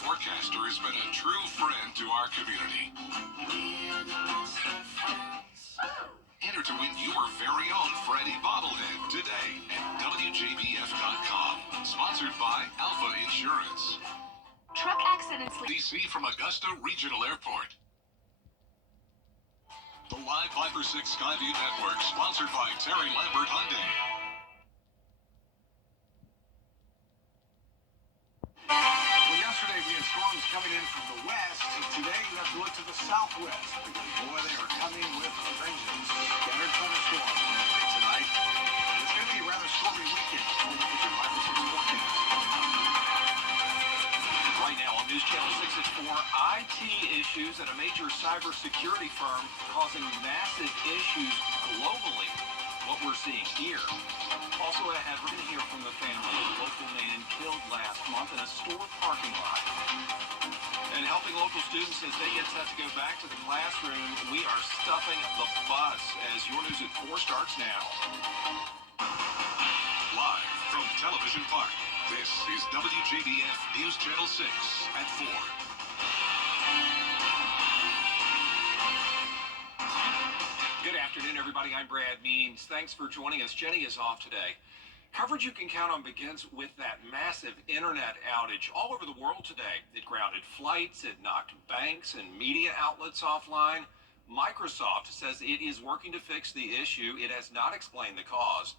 forecaster has been a true friend to our community. Enter to win your very own Freddy bobblehead today at WJBF.com. Sponsored by Alpha Insurance. Truck accidents. DC from Augusta Regional Airport. The Live 5 for 6 Skyview Network, sponsored by Terry Lambert Hyundai. Well, yesterday we had storms coming in from the west. Today you have to look to the southwest because, boy, they are coming with a vengeance. Scattered thunderstorms on the way tonight. It's going to be a rather stormy weekend. We'll look at your 5 for 6 forecast. Right now on News Channel 6 at 4, IT issues at a major cybersecurity firm causing massive issues globally. What we're seeing here. Also ahead, we're going to hear from the family of a local man killed last month in a store parking lot. And helping local students as they get set to go back to the classroom, we are stuffing the bus as your News at 4 starts now. Live from Television Park, this is WJBF News Channel 6 at 4. Good afternoon, everybody. I'm Brad Means. Thanks for joining us. Jenny is off today. Coverage you can count on begins with that massive internet outage all over the world today. It grounded flights, it knocked banks and media outlets offline. Microsoft says it is working to fix the issue. It has not explained the cause.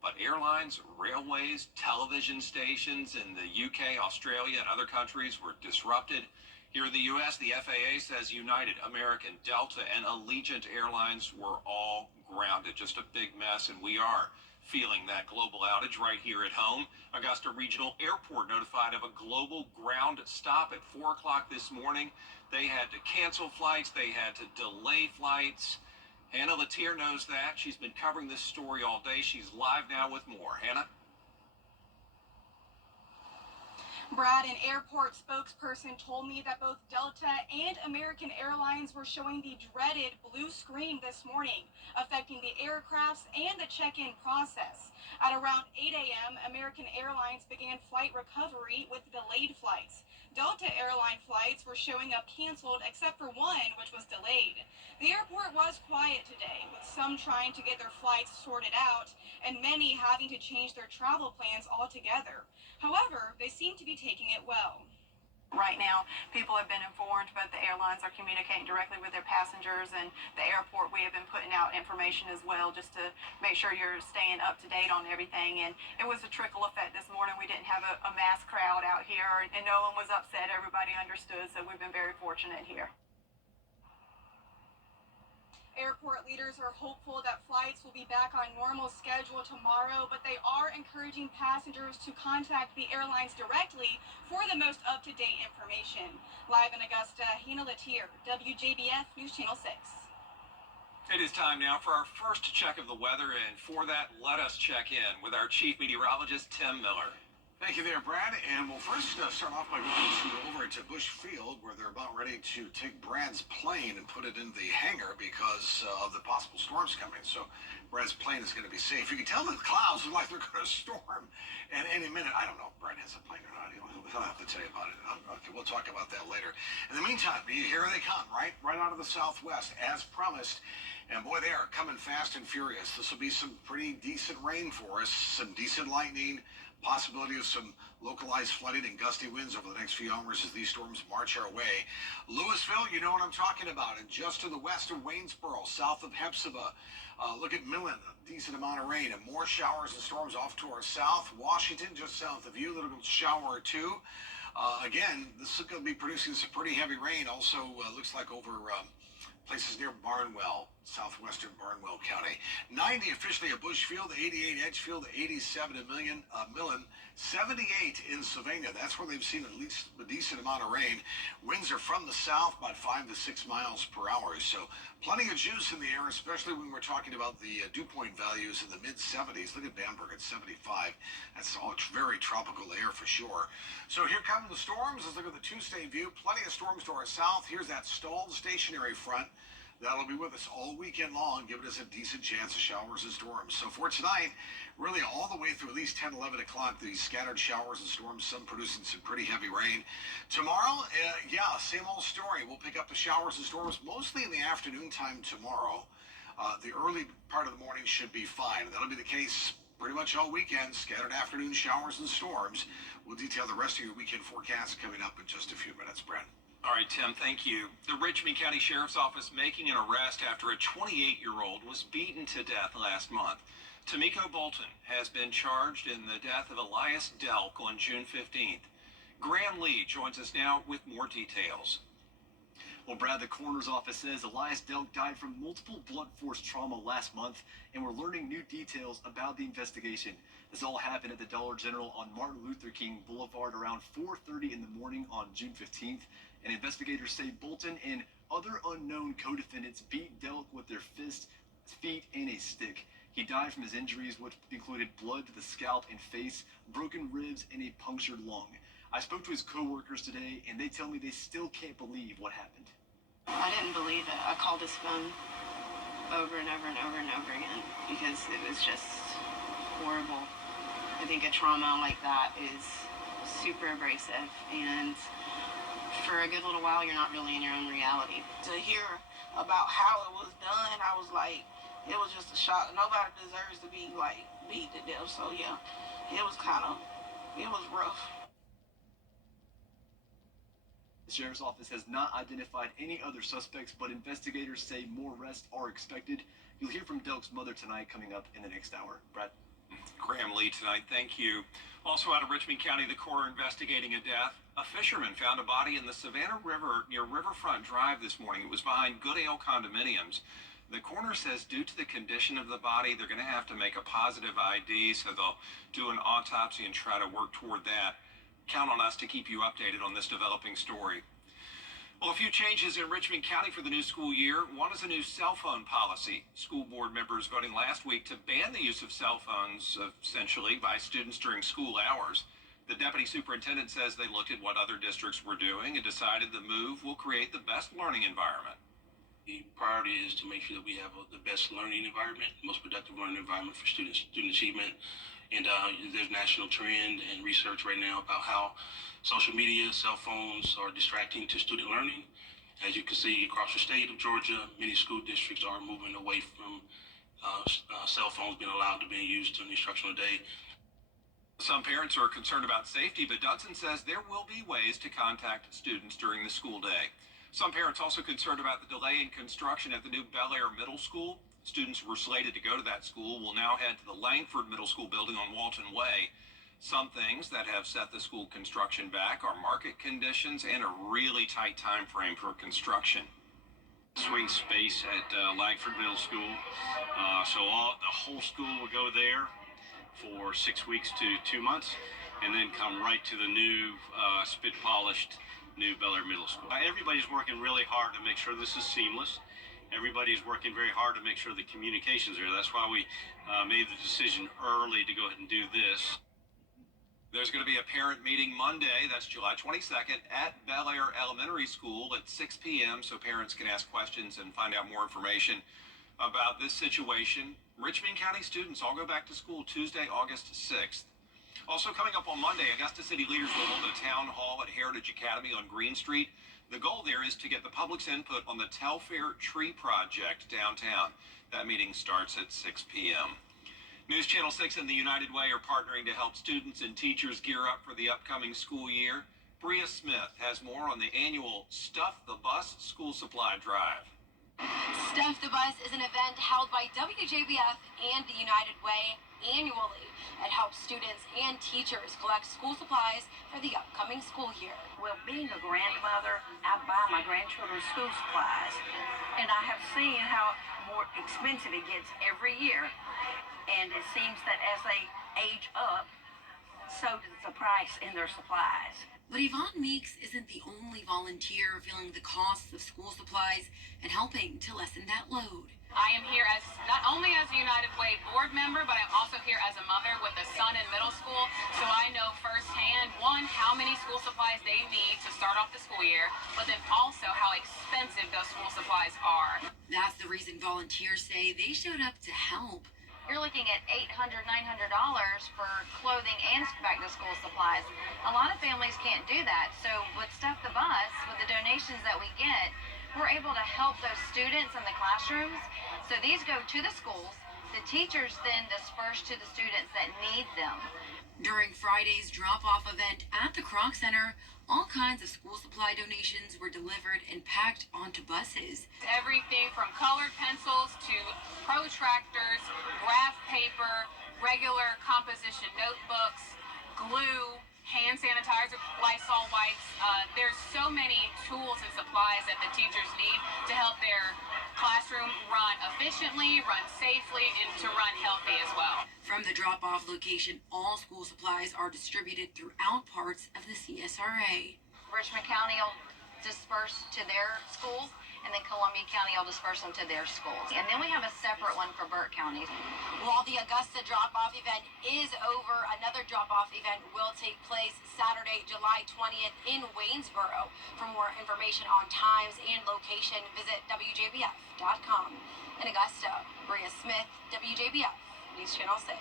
But airlines, railways, television stations in the UK, Australia, and other countries were disrupted. Here in the U.S., the FAA says United, American, Delta, and Allegiant Airlines were all grounded. Just a big mess, and we are feeling that global outage right here at home. Augusta Regional Airport notified of a global ground stop at 4 o'clock this morning. They had to cancel flights. They had to delay flights. Hannah Latier knows that. She's been covering this story all day. She's live now with more. Hannah? Brad, an airport spokesperson told me that both Delta and American Airlines were showing the dreaded blue screen this morning, affecting the aircrafts and the check-in process. At around 8 a.m., American Airlines began flight recovery with delayed flights. Delta airline flights were showing up canceled except for one, which was delayed. The airport was quiet today, with some trying to get their flights sorted out and many having to change their travel plans altogether. However, they seem to be taking it well. Right now, people have been informed, but the airlines are communicating directly with their passengers, and the airport, we have been putting out information as well just to make sure you're staying up to date on everything. And it was a trickle effect this morning. We didn't have a mass crowd out here, and no one was upset. Everybody understood, so we've been very fortunate here. Airport leaders are hopeful that flights will be back on normal schedule tomorrow, but they are encouraging passengers to contact the airlines directly for the most up-to-date information. Live in Augusta, Hannah Latier, WJBF News Channel 6. It is time now for our first check of the weather, and for that, let us check in with our chief meteorologist, Tim Miller. Thank you there, Brad. And we'll first start off by going over to Bush Field, where they're about ready to take Brad's plane and put it in the hangar because of the possible storms coming. So Brad's plane is going to be safe. You can tell the clouds look like they're going to storm at any minute. I don't know if Brad has a plane or not. He'll have to tell you about it. Okay, we'll talk about that later. In the meantime, here they come, right out of the southwest, as promised. And boy, they are coming fast and furious. This will be some pretty decent rain for us, some decent lightning, possibility of some localized flooding and gusty winds over the next few hours as these storms march our way. Louisville, you know what I'm talking about. And just to the west of Waynesboro, south of Hepzibah, look at Millen, a decent amount of rain. And more showers and storms off to our south. Washington, just south of you, a little shower or two. Again, this is going to be producing some pretty heavy rain. Also, looks like over places near Barnwell, southwestern Barnwell County. 90 officially at Bushfield, 88 Edgefield, 87 at Millen, 78 in Sylvania. That's where they've seen at least a decent amount of rain. Winds are from the south, about 5 to 6 miles per hour. So plenty of juice in the air, especially when we're talking about the dew point values in the mid-70s. Look at Bamberg at 75. That's all very tropical air for sure. So here come the storms. Let's look at the two-state view. Plenty of storms to our south. Here's that stalled stationary front That'll be with us all weekend long, giving us a decent chance of showers and storms. So for tonight, really all the way through at least 10, 11 o'clock, these scattered showers and storms, some producing some pretty heavy rain. Tomorrow, same old story. We'll pick up the showers and storms mostly in the afternoon time tomorrow. The early part of the morning should be fine. That'll be the case pretty much all weekend. Scattered afternoon showers and storms. We'll detail the rest of your weekend forecast coming up in just a few minutes, Brent. All right, Tim, thank you. The Richmond County Sheriff's Office making an arrest after a 28-year-old was beaten to death last month. Tamiko Bolton has been charged in the death of Elias Delk on June 15th. Graham Lee joins us now with more details. Well, Brad, the coroner's office says Elias Delk died from multiple blunt force trauma last month, and we're learning new details about the investigation. This all happened at the Dollar General on Martin Luther King Boulevard around 4:30 in the morning on June 15th. And investigators say Bolton and other unknown co-defendants beat Delk with their fists, feet, and a stick. He died from his injuries, which included blood to the scalp and face, broken ribs, and a punctured lung. I spoke to his co-workers today, and they tell me they still can't believe what happened. I didn't believe it. I called his phone over and over and over and over again because it was just horrible. I think a trauma like that is super abrasive, and for a good little while, you're not really in your own reality. To hear about how it was done, I was like, it was just a shock. Nobody deserves to be, like, beat to death. So, yeah, it was rough. The sheriff's office has not identified any other suspects, but investigators say more arrests are expected. You'll hear from Delk's mother tonight coming up in the next hour. Brad? Graham Lee tonight, thank you. Also out of Richmond County, the coroner investigating a death. A fisherman found a body in the Savannah River near Riverfront Drive this morning. It was behind Goodale condominiums. The coroner says due to the condition of the body, they're going to have to make a positive ID, so they'll do an autopsy and try to work toward that. Count on us to keep you updated on this developing story. Well, a few changes in Richmond County for the new school year. One is a new cell phone policy. School board members voting last week to ban the use of cell phones, essentially, by students during school hours. The deputy superintendent says they looked at what other districts were doing and decided the move will create the best learning environment. The priority is to make sure that we have the best learning environment, the most productive learning environment for student achievement. And there's national trend and research right now about how social media, cell phones are distracting to student learning. As you can see across the state of Georgia, many school districts are moving away from cell phones being allowed to be used during the instructional day. Some parents are concerned about safety, but Dudson says there will be ways to contact students during the school day. Some parents also concerned about the delay in construction at the new Bel Air Middle School. Students who were slated to go to that school will now head to the Langford Middle School building on Walton Way. Some things that have set the school construction back are market conditions and a really tight time frame for construction. Swing space at Langford Middle School, so the whole school will go there for 6 weeks to 2 months, and then come right to the new spit polished new Bel Air Middle School. Everybody's working really hard to make sure this is seamless. Everybody's working very hard to make sure the communication's there. That's why we made the decision early to go ahead and do this. There's going to be a parent meeting Monday, that's July 22nd, at Bel Air Elementary School at 6 p.m. so parents can ask questions and find out more information about this situation. Richmond County students all go back to school Tuesday, August 6th. Also coming up on Monday, Augusta City leaders will hold a town hall at Heritage Academy on Green Street. The goal there is to get the public's input on the Telfair Tree Project downtown. That meeting starts at 6 p.m. News Channel 6 and the United Way are partnering to help students and teachers gear up for the upcoming school year. Bria Smith has more on the annual Stuff the Bus school supply drive. Stuff the Bus is an event held by WJBF and the United Way annually. It helps students and teachers collect school supplies for the upcoming school year. Well, being a grandmother, I buy my grandchildren's school supplies, and I have seen how more expensive it gets every year. And it seems that as they age up, so does the price in their supplies. But Yvonne Meeks isn't the only volunteer feeling the costs of school supplies and helping to lessen that load. I am here as not only as a United Way board member, but I'm also here as a mother with a son in middle school. So I know firsthand, one, how many school supplies they need to start off the school year, but then also how expensive those school supplies are. That's the reason volunteers say they showed up to help. You're looking at $800, $900 for clothing and back-to-school supplies. A lot of families can't do that, so with Stuff the Bus, with the donations that we get, we're able to help those students in the classrooms. So these go to the schools. The teachers then disperse to the students that need them. During Friday's drop-off event at the Kroc Center, all kinds of school supply donations were delivered and packed onto buses. Everything from colored pencils to protractors, graph paper, regular composition notebooks, glue, hand sanitizer, Lysol wipes. There's so many tools and supplies that the teachers need to help their classroom run efficiently, run safely, and to run healthy as well. From the drop-off location, all school supplies are distributed throughout parts of the CSRA. Richmond County will disperse to their schools, and then Columbia County will disperse them to their schools. And then we have a separate one for Burke County. While the Augusta drop-off event is over, another drop-off event will take place Saturday, July 20th in Waynesboro. For more information on times and location, visit WJBF.com. In Augusta, Bria Smith, WJBF, News Channel 6.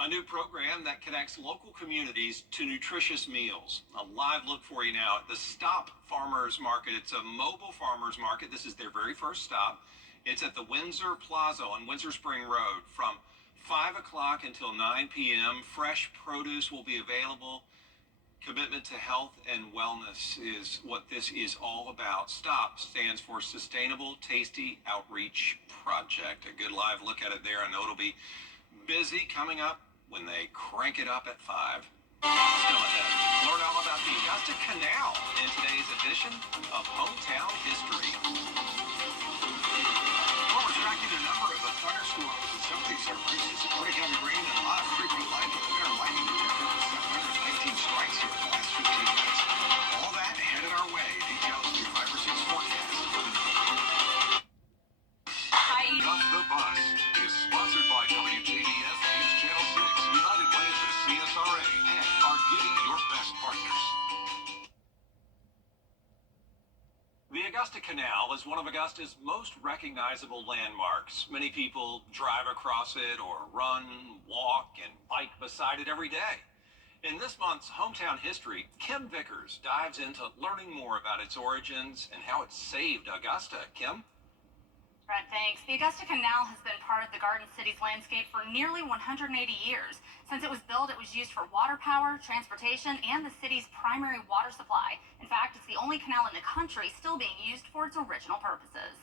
A new program that connects local communities to nutritious meals. A live look for you now at the Stop Farmers Market. It's a mobile farmers market. This is their very first stop. It's at the Windsor Plaza on Windsor Spring Road from 5 o'clock until 9 p.m. Fresh produce will be available. Commitment to health and wellness is what this is all about. STOP stands for Sustainable Tasty Outreach Project. A good live look at it there. I know it'll be busy coming up when they crank it up at 5. Still ahead. Learn all about the Augusta Canal in today's edition of Hometown History. Well, we're tracking the number of thunderstorms in some of these areas. It's pretty heavy rain and a lot of frequent lightning. There are lightning detected 719 strikes here in the last 15 minutes. All that headed our way. Details through 5 or 6 forecast. Got the Bus is sponsored by WJBF News Channel 6, United Way of the CSRA, and are giving your best partners. The Augusta Canal is one of Augusta's most recognizable landmarks. Many people drive across it or run, walk, and bike beside it every day. In this month's Hometown History, Kim Vickers dives into learning more about its origins and how it saved Augusta. Kim? Brett, thanks. The Augusta Canal has been part of the Garden City's landscape for nearly 180 years. Since it was built, it was used for water power, transportation, and the city's primary water supply. In fact, it's the only canal in the country still being used for its original purposes.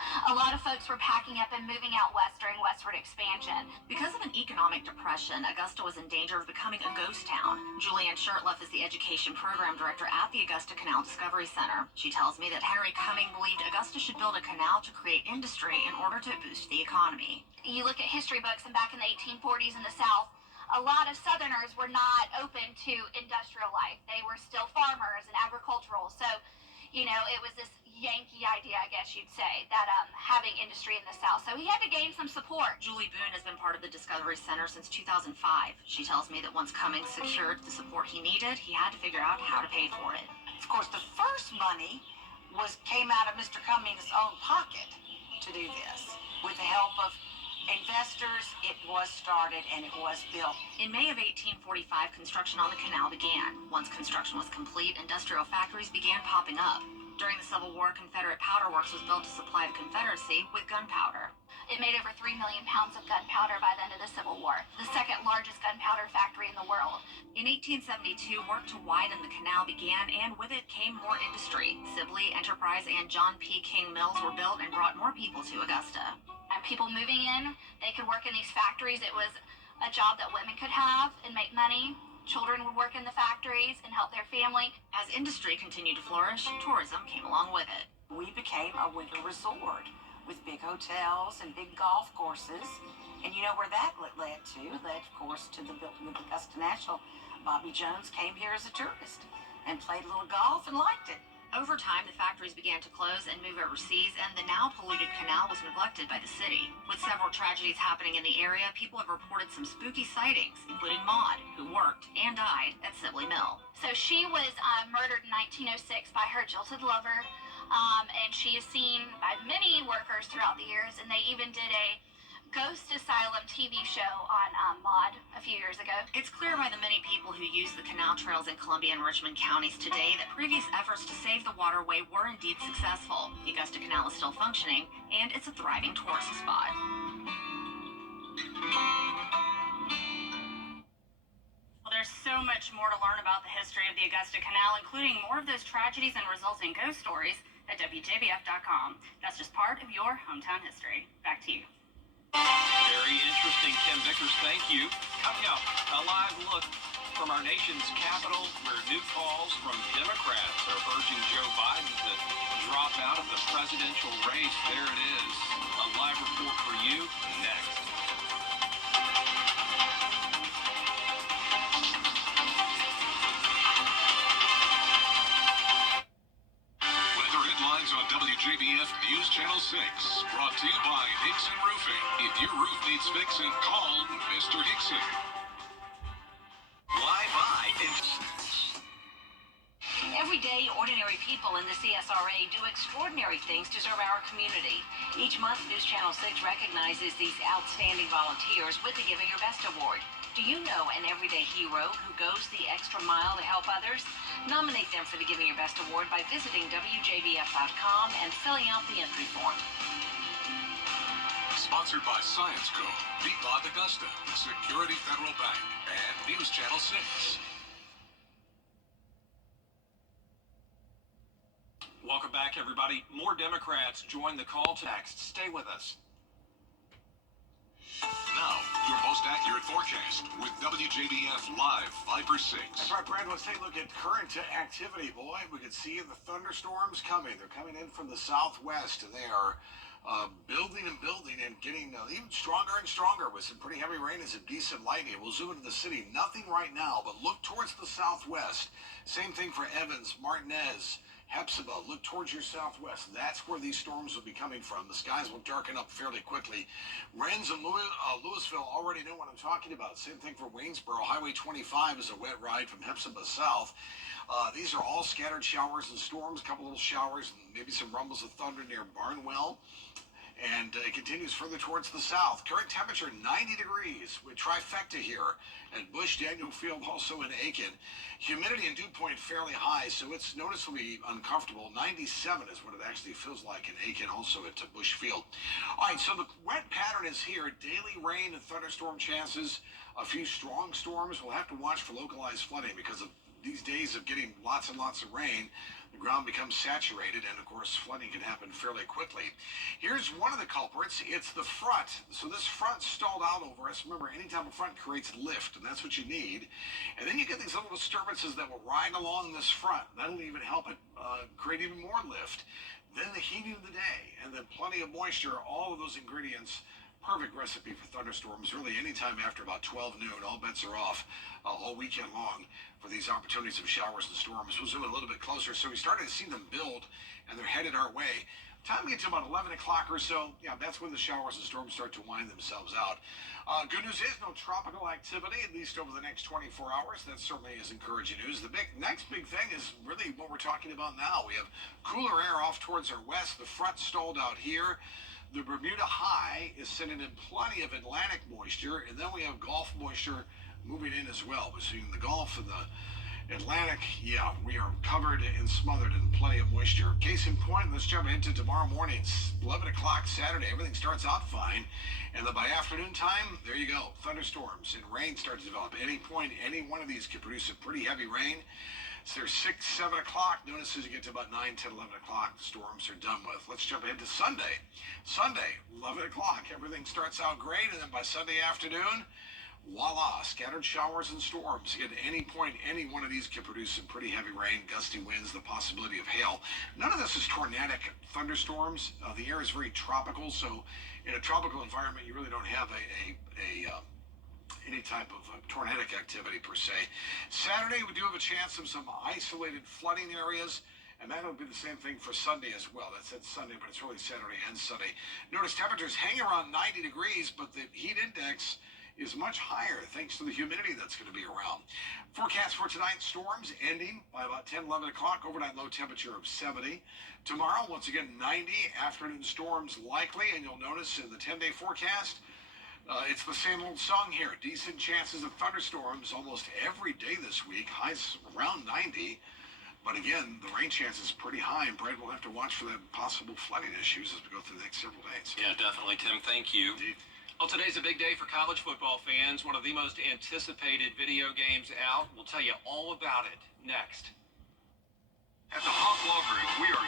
A lot of folks were packing up and moving out west during westward expansion. Because of an economic depression, Augusta was in danger of becoming a ghost town. Julianne Shurtleff is the education program director at the Augusta Canal Discovery Center. She tells me that Henry Cumming believed Augusta should build a canal to create industry in order to boost the economy. You look at history books, and back in the 1840s in the South, a lot of Southerners were not open to industrial life. They were still farmers and agricultural. So, you know, it was this Yankee idea, I guess you'd say, that having industry in the South. So he had to gain some support. Julie Boone has been part of the Discovery Center since 2005. She tells me that once Cummings secured the support he needed, he had to figure out how to pay for it. Of course, the first money came out of Mr. Cummings' own pocket to do this. With the help of investors, it was started and it was built. In May of 1845, construction on the canal began. Once construction was complete, industrial factories began popping up. During the Civil War, Confederate Powder Works was built to supply the Confederacy with gunpowder. It made over 3 million pounds of gunpowder by the end of the Civil War, the second largest gunpowder factory in the world. In 1872, work to widen the canal began, and with it came more industry. Sibley, Enterprise, and John P. King Mills were built and brought more people to Augusta. And people moving in, they could work in these factories. It was a job that women could have and make money. Children would work in the factories and help their family. As industry continued to flourish, tourism came along with it. We became a winter resort with big hotels and big golf courses. And you know where that led to? Led, of course, to the building of Augusta National. Bobby Jones came here as a tourist and played a little golf and liked it. Over time, the factories began to close and move overseas, and the now polluted canal was neglected by the city. With several tragedies happening in the area, people have reported some spooky sightings, including Maud, who worked and died at Sibley Mill. So she was murdered in 1906 by her jilted lover, and she is seen by many workers throughout the years, and they even did a Ghost Asylum TV show on Maud a few years ago. It's clear by the many people who use the canal trails in Columbia and Richmond counties today that previous efforts to save the waterway were indeed successful. The Augusta Canal is still functioning, and it's a thriving tourist spot. Well, there's so much more to learn about the history of the Augusta Canal, including more of those tragedies and resulting ghost stories at WJBF.com. That's just part of your hometown history. Back to you. Very interesting, Ken Vickers. Thank you. Coming up, a live look from our nation's capital, where new calls from Democrats are urging Joe Biden to drop out of the presidential race. There it is. A live report for you next. Weather headlines on WJBF News Channel 6. Brought to you by Hickson Roofing. If your roof needs fixing, call Mr. Hickson. Live by Every day, ordinary people in the CSRA do extraordinary things to serve our community. Each month, News Channel 6 recognizes these outstanding volunteers with the Giving Your Best Award. Do you know an everyday hero who goes the extra mile to help others? Nominate them for the Giving Your Best Award by visiting WJBF.com and filling out the entry form. Sponsored by Science Co., Beatlaw Augusta, Security Federal Bank, and News Channel 6. Welcome back, everybody. More Democrats join the call to next. Stay with us. Now, your most accurate forecast with WJBF Live 5 for 6. That's right, Brad. Let's take a look at current activity, boy. We can see the thunderstorms coming. They're coming in from the southwest, and they are building and building and getting even stronger and stronger with some pretty heavy rain and some decent lightning. We'll zoom into the city. Nothing right now, but look towards the southwest. Same thing for Evans, Martinez, Hepzibah. Look towards your southwest. That's where these storms will be coming from. The skies will darken up fairly quickly. Rennes and Louisville already know what I'm talking about. Same thing for Waynesboro. Highway 25 is a wet ride from Hepzibah south. These are all scattered showers and storms, a couple little showers, and maybe some rumbles of thunder near Barnwell. And it continues further towards the south. Current temperature 90 degrees with trifecta here at Bush, Daniel Field, also in Aiken. Humidity and dew point fairly high, so it's noticeably uncomfortable. 97 is what it actually feels like in Aiken, also at Bush Field. All right, so the wet pattern is here. Daily rain and thunderstorm chances. A few strong storms. We'll have to watch for localized flooding because of these days of getting lots and lots of rain. The ground becomes saturated, and of course flooding can happen fairly quickly. Here's one of the culprits. It's the front. So this front stalled out over us. Remember, any type of front creates lift, and that's what you need. And then you get these little disturbances that will ride along this front. That'll even help it create even more lift. Then the heating of the day, and then plenty of moisture, all of those ingredients. Perfect recipe for thunderstorms, really anytime after about 12 noon. All bets are off all weekend long for these opportunities of showers and storms. We'll zoom in a little bit closer. So we started to see them build, and they're headed our way. Time we get to about 11 o'clock or so, yeah, that's when the showers and storms start to wind themselves out. Good news is no tropical activity, at least over the next 24 hours. That certainly is encouraging news. The next big thing is really what we're talking about now. We have cooler air off towards our west. The front stalled out here. The Bermuda High is sending in plenty of Atlantic moisture, and then we have Gulf moisture moving in as well. Between the Gulf and the Atlantic, yeah, we are covered and smothered in plenty of moisture. Case in point, let's jump into tomorrow morning, 11 o'clock Saturday. Everything starts out fine, and then by afternoon time, there you go. Thunderstorms and rain start to develop. At any point, any one of these could produce a pretty heavy rain. So there's 6, 7 o'clock. Notice as you get to about 9, 10, 11 o'clock, the storms are done with. Let's jump ahead to Sunday. Sunday, 11 o'clock. Everything starts out great, and then by Sunday afternoon, voila, scattered showers and storms. At any point, any one of these can produce some pretty heavy rain, gusty winds, the possibility of hail. None of this is tornadic thunderstorms. The air is very tropical, so in a tropical environment, you really don't have any type of tornadic activity per se. Saturday, we do have a chance of some isolated flooding areas And that'll be the same thing for Sunday as well. That said Sunday, but it's really Saturday and Sunday. Notice temperatures hang around 90 degrees, but the heat index is much higher thanks to the humidity that's going to be around. Forecast for tonight, storms ending by about 10, 11 o'clock. Overnight low temperature of 70. Tomorrow, once again, 90. Afternoon storms likely, and you'll notice in the 10-day forecast, it's the same old song here. Decent chances of thunderstorms almost every day this week. Highs around 90. But again, the rain chance is pretty high, and Brad will have to watch for the possible flooding issues as we go through the next several days. Yeah, definitely, Tim. Thank you. Indeed. Well, today's a big day for college football fans. One of the most anticipated video games out. We'll tell you all about it next. At the Hawk Law Group, we are